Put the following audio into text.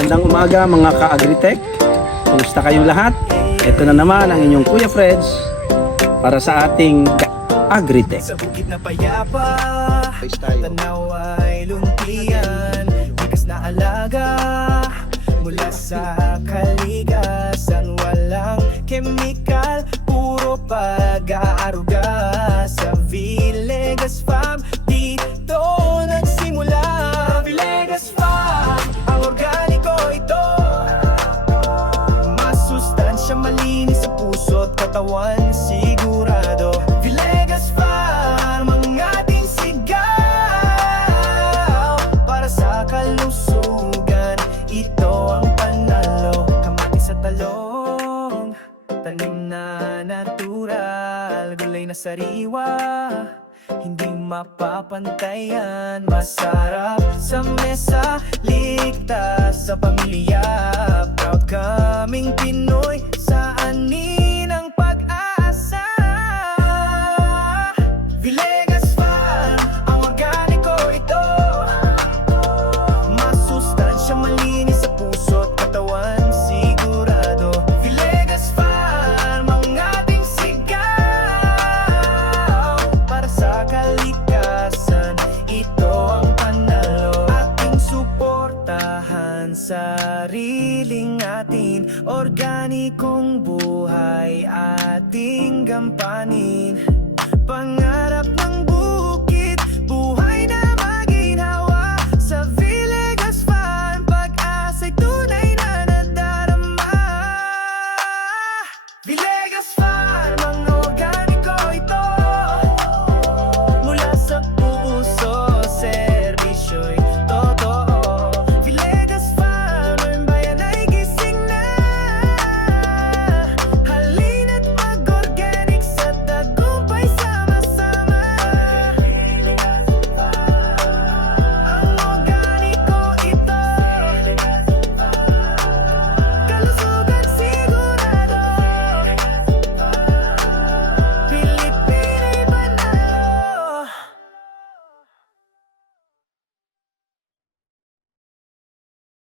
Magandang umaga mga ka-Agritech. Kumusta kayong lahat? Ito na naman ang inyong Kuya Freds para sa ating Agritech. Sa bukid na payapa, tanaw ay lumpian, bigas na alaga mula sa kalikasan. Walang kemikal, puro pag-aaruga. Sa Villegas Farm, dito nagsimula. Villegas Farm, ang organiko ito. Masustansya, malinis sa puso't katawan, sigurado. Villegas Farm, ang ating sigaw. Para sa kalusugan, ito ang panalo. Kamatis sa talong, tanim na natural, gulay na sariwa, hindi mapapantayan. Masarap sa mesa, ligtas sa pamilya. Proud kaming Pinoy, sa anin ang pag-asa. Villegas Farm, ang organiko ito. Masustansya, malinis sa puso't katawan, sigurado. Villegas Farm, ang ating sigaw. Para sa kalikasan, ito ang panalo. Ating suportahan, sariling atin. Organikong buhay, ating gampanin. Pangarap ng